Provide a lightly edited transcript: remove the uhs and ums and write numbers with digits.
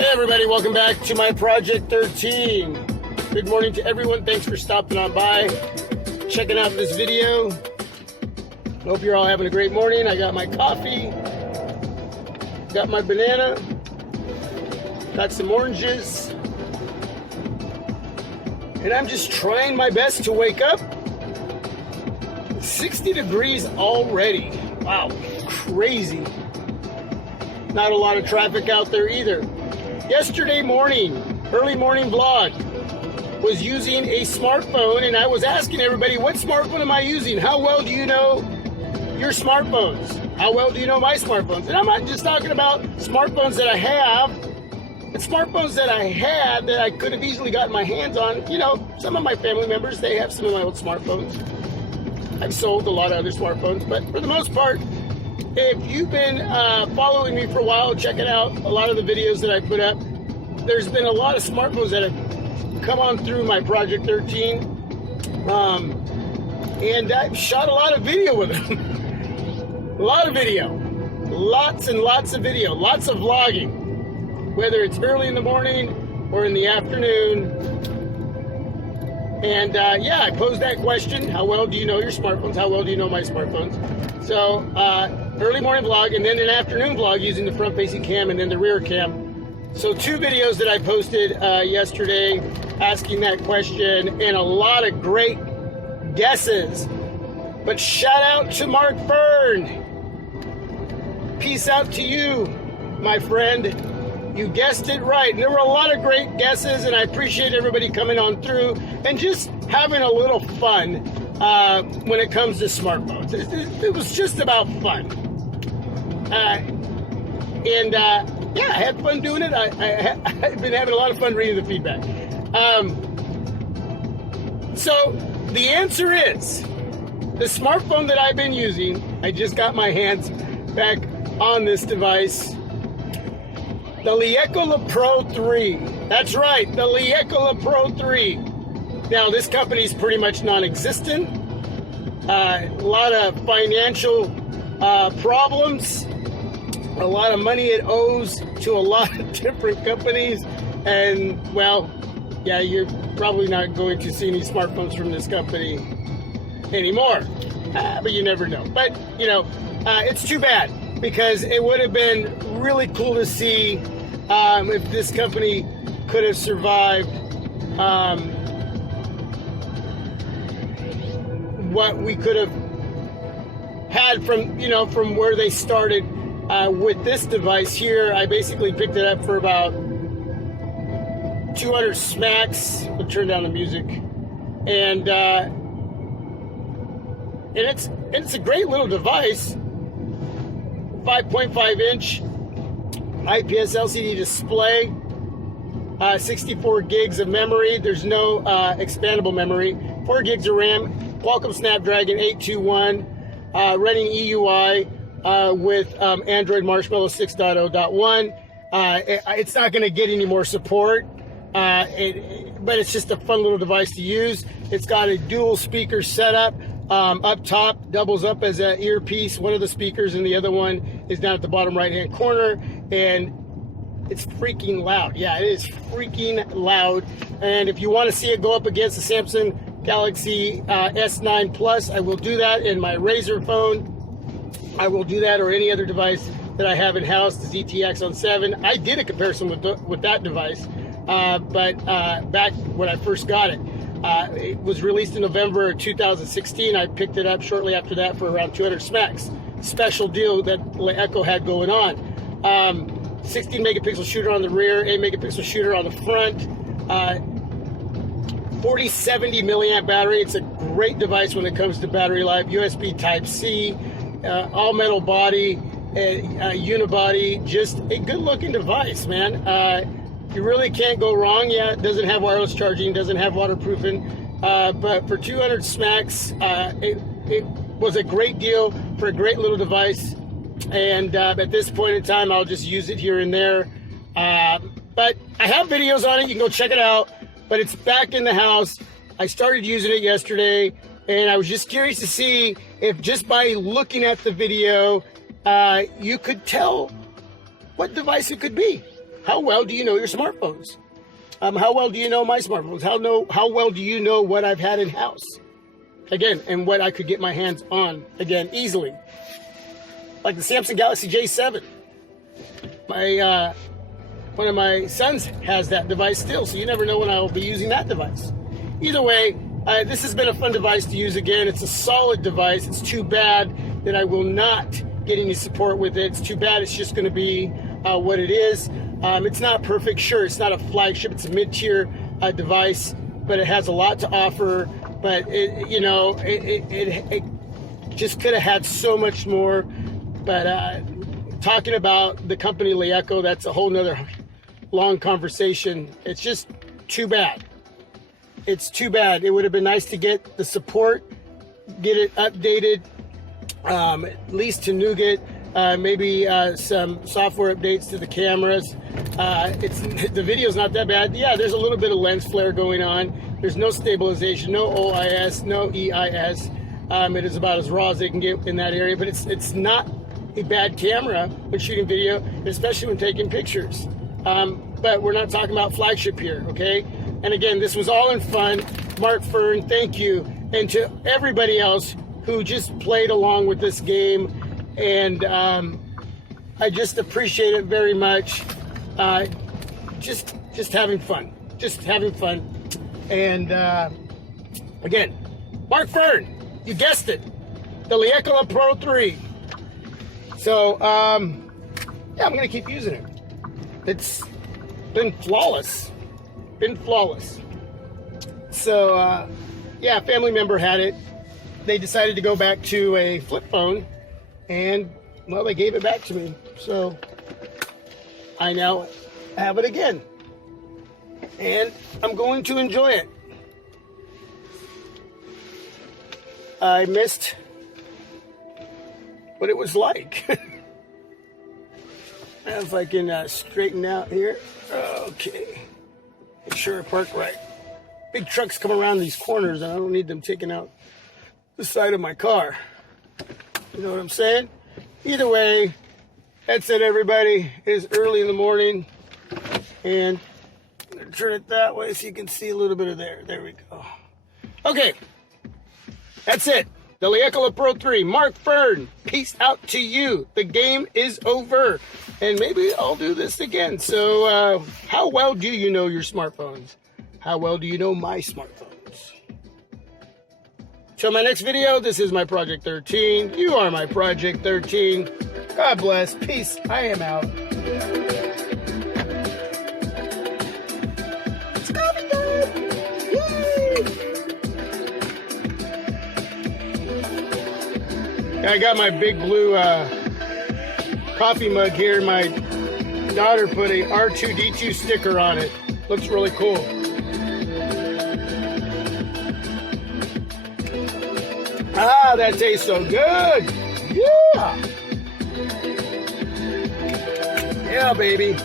Hey everybody, welcome back to my Project 13. Good morning to everyone. Thanks for stopping on by, checking out this video. Hope you're all having a great morning. I got my coffee, got my banana, got some oranges, and I'm just trying my best to wake up. 60 degrees already. Wow, crazy. Not a lot of traffic out there either. Yesterday morning, early morning vlog, was using a smartphone, and I was asking everybody, what smartphone am I using? How well do you know your smartphones? How well do you know my smartphones? And I'm not just talking about smartphones that I have, but smartphones that I had that I could have easily gotten my hands on. You know, some of my family members, they have some of my old smartphones. I've sold a lot of other smartphones, but for the most part, if you've been following me for a while, checking out a lot of the videos that I put up, there's been a lot of smartphones that have come on through my Project 13, and I've shot a lot of video with them. A lot of video, lots and lots of video, lots of vlogging, whether it's early in the morning or in the afternoon. And yeah, I posed that question, how well do you know your smartphones? How well do you know my smartphones? So, early morning vlog, and then an afternoon vlog using the front-facing cam and then the rear cam. So 2 videos that I posted yesterday asking that question, and a lot of great guesses. But shout out to Mark Byrne. Peace out to you, my friend. You guessed it right. And there were a lot of great guesses, and I appreciate everybody coming on through and just having a little fun when it comes to smartphones. It was just about fun. Yeah, I had fun doing it. I've been having a lot of fun reading the feedback. So the answer is, the smartphone that I've been using, I just got my hands back on this device, the Liekola Pro 3. That's right, the Liekola Pro 3. Now, this company is pretty much non-existent. A lot of financial problems. A lot of money it owes to a lot of different companies. And, well, yeah, you're probably not going to see any smartphones from this company anymore. But you never know. But, you know, it's too bad, because it would have been really cool to see if this company could have survived what we could have had from where they started with this device here. I basically picked it up for about 200 smacks. We'll turn down the music, and it's a great little device. 5.5 inch IPS LCD display, 64 gigs of memory. There's no expandable memory. 4 gigs of RAM. Qualcomm Snapdragon 821, running EUI with Android Marshmallow 6.0.1. It's not going to get any more support, but it's just a fun little device to use. It's got a dual speaker setup. Up top, doubles up as an earpiece. One of the speakers, and the other one is down at the bottom right-hand corner, and it's freaking loud. Yeah, it is freaking loud. And if you want to see it go up against the Samsung Galaxy S9 Plus, I will do that. In my Razer phone, I will do that, or any other device that I have in-house, the ZTE Axon 7. I did a comparison with that device, but back when I first got it. It was released in November 2016. I picked it up shortly after that for around 200 smacks. Special deal that Echo had going on. 16 megapixel shooter on the rear, 8 megapixel shooter on the front. 4070 milliamp battery. It's a great device when it comes to battery life. USB Type-C, all metal body, unibody. Just a good looking device, man. You really can't go wrong. Yeah, it doesn't have wireless charging, doesn't have waterproofing, but for 200 smacks, it was a great deal for a great little device. And at this point in time, I'll just use it here and there. But I have videos on it. You can go check it out. But it's back in the house. I started using it yesterday, and I was just curious to see if just by looking at the video, you could tell what device it could be. how well do you know your smartphones? How well do you know my smartphones? How well do you know what I've had in house? Again, and what I could get my hands on, again, easily. Like the Samsung Galaxy J7. One of my sons has that device still, so you never know when I will be using that device. Either way, this has been a fun device to use again. It's a solid device. It's too bad that I will not get any support with it. It's too bad it's just going to be what it is. It's not perfect. Sure, it's not a flagship. It's a mid-tier device, but it has a lot to offer. But it just could have had so much more. But talking about the company Lieco, that's a whole nother long conversation. It's just too bad. It's too bad. It would have been nice to get the support, get it updated, at least to Nougat, maybe some software updates to the cameras. The video's not that bad. Yeah, there's a little bit of lens flare going on. There's no stabilization, no OIS, no EIS. It is about as raw as they can get in that area, but it's not a bad camera when shooting video, especially when taking pictures. But we're not talking about flagship here, okay? And again, this was all in fun. Mark Fern, thank you. And to everybody else who just played along with this game. And I just appreciate it very much. Just having fun. Just having fun. And again, Mark Fern, you guessed it. The Lieco Pro 3. So, yeah, I'm going to keep using it. It's been flawless. So, yeah, a family member had it. They decided to go back to a flip phone, and, well, they gave it back to me. So, I now have it again. And I'm going to enjoy it. I missed what it was like. If I can straighten out here. Okay. Make sure I park right. Big trucks come around these corners and I don't need them taking out the side of my car. You know what I'm saying? Either way, that's it, everybody. It is early in the morning. And I'm going to turn it that way so you can see a little bit of there. There we go. Okay. That's it. The Lieco Pro 3, Mark Fern, peace out to you. The game is over. And maybe I'll do this again. So, how well do you know your smartphones? How well do you know my smartphones? Till my next video, this is my Project 13. You are my Project 13. God bless. Peace. I am out. It's coffee time. Yay! I got my big blue coffee mug here. My daughter put a R2-D2 sticker on it. Looks really cool. Ah, that tastes so good. Yeah. Yeah, baby.